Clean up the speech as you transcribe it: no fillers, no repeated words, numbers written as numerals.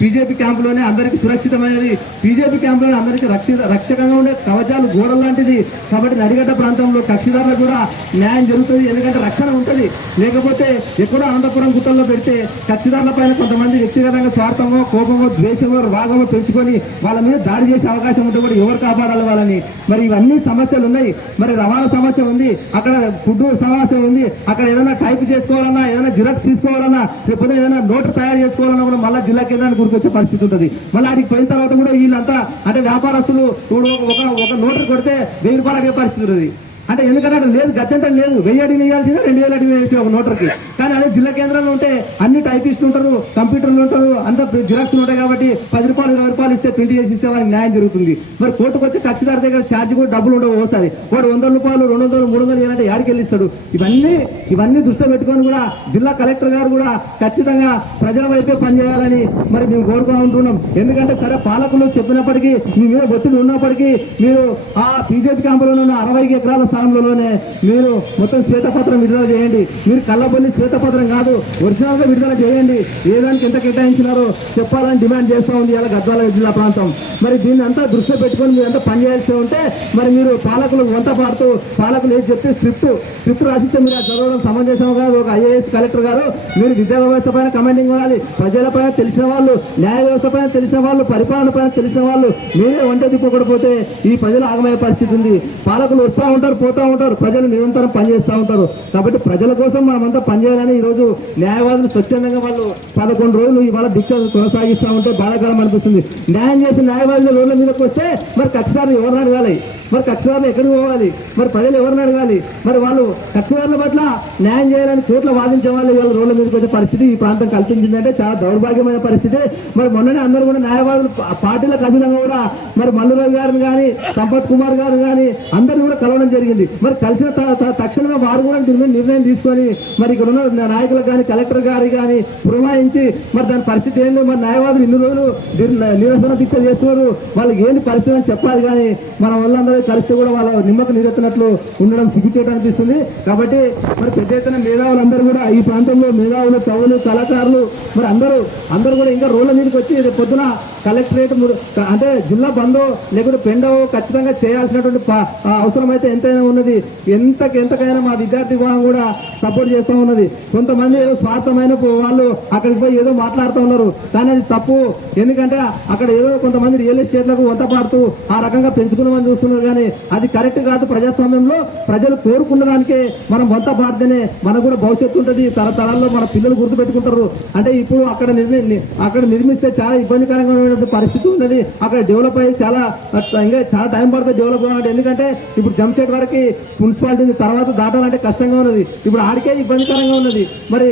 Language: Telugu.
బీజేపీ క్యాంపులోనే అందరికీ సురక్షితమైనది, బీజేపీ క్యాంపులోనే అందరికీ రక్షకంగా ఉండే కవచాలు గోడలు లాంటిది. కాబట్టి నడిగడ్డ ప్రాంతంలో కక్షిదారులకు కూడా న్యాయం జరుగుతుంది, ఎందుకంటే రక్షణ ఉంటుంది. లేకపోతే ఎక్కడో అనంతపురం గుట్టల్లో పెడితే కక్షిదారుల పైన కొంతమంది వ్యక్తిగతంగా స్వార్థమో కోపమో ద్వేషమో రాగమో పెంచుకొని వాళ్ళ మీద దాడి చేసే అవకాశం ఉంటే కూడా ఎవరు కాపాడాలి వాళ్ళని? మరి ఇవన్నీ సమస్యలు ఉన్నాయి. మరి రవాణా సమస్య ఉంది, అక్కడ ఫుడ్ సమస్య ఉంది, అక్కడ ఏదైనా టైప్ చేసుకోవాలన్నా, ఏదైనా జిరాక్స్ తీసుకోవాలన్నా, లేకపోతే ఏదైనా నోటు తయారు చేసుకోవాలన్నా కూడా మళ్ళీ జిల్లా కేంద్రానికి గురికొచ్చే పరిస్థితి ఉంటుంది. మళ్ళీ అడిగి పోయిన తర్వాత కూడా వీళ్ళంతా అంటే వ్యాపారస్తులు ఒక నోటు కొడితే 1000 రూపాయలు అడిగే పరిస్థితి ఉంటుంది. అంటే ఎందుకంటే అక్కడ లేదు, గత్యంతా లేదు, 1000 అడిగి వేయాల్సిందే, 2000 అడిగి వేసి ఒక నోటర్కి. కానీ అదే జిల్లా కేంద్రంలో ఉంటే అన్ని టైపిస్టులు ఉంటారు, కంప్యూటర్లు ఉంటారు, అంత జిరాక్స్లు ఉంటాయి. కాబట్టి 10 రూపాయలు 20 రూపాయలు ఇస్తే ప్రింట్ చేసి ఇస్తే వారికి న్యాయం జరుగుతుంది. మరి కోర్టుకు వచ్చే కక్షిదారు దగ్గర ఛార్జ్ కూడా డబ్బులు ఉండవు. ఒకసారి వాడు 100 రూపాయలు 200 300 ఇవ్వాలంటే యాడికి వెళ్ళిస్తాడు? ఇవన్నీ దృష్టిలో పెట్టుకొని కూడా జిల్లా కలెక్టర్ గారు కూడా ఖచ్చితంగా ప్రజల వైపే పనిచేయాలని మరి మేము కోరుకుంటూ ఉంటున్నాం. ఎందుకంటే సరే పాలకులు చెప్పినప్పటికీ మీ మీద ఒత్తిడి ఉన్నప్పటికీ మీరు ఆ బీజేపీ క్యాంపులో ఉన్న 60 ఎకరాల స్థానంలోనే మీరు మొత్తం శ్వేతపత్రం విడుదల చేయండి. మీరు కళ్ళబొల్లి శ్వేతపత్రం కాదు, ఒరిజినల్ గా విడుదల చేయండి. ఏ దానికి ఎంత కేటాయించినారో చెప్పాలని డిమాండ్ చేస్తూ ఉంది ఇలా గద్వాల జిల్లా ప్రాంతం. మరి దీన్ని అంతా దృష్టిలో పెట్టుకొని మీరు అంతా పనిచేయాల్సి ఉంటే మరి మీరు పాలకులు వంట పాడుతూ పాలకులు ఏది చెప్తే స్క్రిప్ట్ రాసిస్తే మీరు చదవడం సమంజసం కాదు. ఒక ఐఏఎస్ కలెక్టర్ గారు మీరు విద్యా వ్యవస్థ పైన కమాండింగ్ ఉండాలి, ప్రజల పైన తెలిసిన వాళ్ళు, న్యాయ వ్యవస్థ పైన తెలిసిన వాళ్ళు, పరిపాలన పైన తెలిసిన వాళ్ళు మీరే వంట తిప్పకూడపోతే ఈ ప్రజలు ఆగమయ్యే పరిస్థితి ఉంది. పాలకులు వస్తూ ఉంటారు, పోతూ ఉంటారు, ప్రజలు నిరంతరం పనిచేస్తూ ఉంటారు. కాబట్టి ప్రజల కోసం మనమంతా పనిచేయాలని ఈరోజు న్యాయవాదులు స్వచ్ఛందంగా వాళ్ళు 11 రోజులు ఇవాళ దీక్ష కొనసాగిస్తూ ఉంటే బాధాకరం అనిపిస్తుంది. న్యాయం చేసిన న్యాయవాదులు రోడ్ల మీదకి వస్తే మరి కక్షిదారులు ఎవరిని అడగాలి? మరి కక్షిదారులు ఎక్కడికి పోవాలి? మరి ప్రజలు ఎవరిని అడగాలి? మరి వాళ్ళు కక్షిదారుల పట్ల న్యాయం చేయాలని కోర్టులో వాదించే వాళ్ళు ఇవాళ రోడ్ల మీదకి వచ్చే పరిస్థితి ఈ ప్రాంతం కల్పించిందంటే చాలా దౌర్భాగ్యమైన పరిస్థితి. మరి మొన్ననే అందరూ కూడా న్యాయవాదులు పార్టీలకు అధీనంగా కూడా మరి మల్లురావు గారిని కానీ సంపత్ కుమార్ గారు కానీ అందరినీ కూడా కలవడం జరిగింది. మరి కలిసిన తక్షణమే వారు కూడా నిర్ణయం తీసుకొని మరి ఇక్కడ ఉన్న నాయకులకు కానీ కలెక్టర్ గారి కానీ పురమాయించి మరి దాని పరిస్థితి ఏంటో మరి న్యాయవాదులు ఇన్ని రోజులు నిరసన దీక్ష చేస్తున్నారు, వాళ్ళకి ఏంటి పరిస్థితి అని చెప్పాలి. కానీ మన వాళ్ళందరూ కలిసి కూడా వాళ్ళ నిమ్మకు నీరెత్తినట్లు ఉండడం సిగ్గుచేయడం అనిపిస్తుంది. కాబట్టి మరి పెద్ద ఎత్తున మేధావులందరూ కూడా ఈ ప్రాంతంలో మేధావులు, కవులు, కళాకారులు మరి అందరూ కూడా ఇంకా రోడ్ల మీదకి వచ్చి పొద్దున కలెక్టరేట్ అంటే జిల్లా బందో లేకుంటే పెండో ఖచ్చితంగా చేయాల్సినటువంటి అవసరం అయితే ఎంతైనా ఉన్నది. ఎంతకైనా మా విద్యార్థి విభాగం కూడా సపోర్ట్ చేస్తూ ఉన్నది. కొంతమంది ఏదో స్వార్థమైన వాళ్ళు అక్కడికి పోయి ఏదో మాట్లాడుతూ ఉన్నారు, కానీ అది తప్పు. ఎందుకంటే అక్కడ ఏదో కొంతమంది రియల్ ఎస్టేట్లకు వంత పాడుతూ ఆ రకంగా పెంచుకున్నామని చూస్తున్నారు, కానీ అది కరెక్ట్ కాదు. ప్రజాస్వామ్యంలో ప్రజలు కోరుకున్న దానికే మనం వంత పాడితేనే మనకు కూడా భవిష్యత్తు ఉంటుంది, తరతరాల్లో మన పిల్లలు గుర్తుపెట్టుకుంటారు. అంటే ఇప్పుడు అక్కడ నిర్మిస్తే చాలా ఇబ్బందికరంగా పరిస్థితి ఉన్నది. అక్కడ డెవలప్ అయ్యి ఇంకా చాలా టైం పడుతుంది డెవలప్ అవ్వాలంటే. ఎందుకంటే ఇప్పుడు జంషెడ్ వరకు మున్సిపాలిటీ తర్వాత దాటాలంటే కష్టంగా ఉన్నది, ఇప్పుడు ఆడికే ఇబ్బందికరంగా ఉన్నది. మరి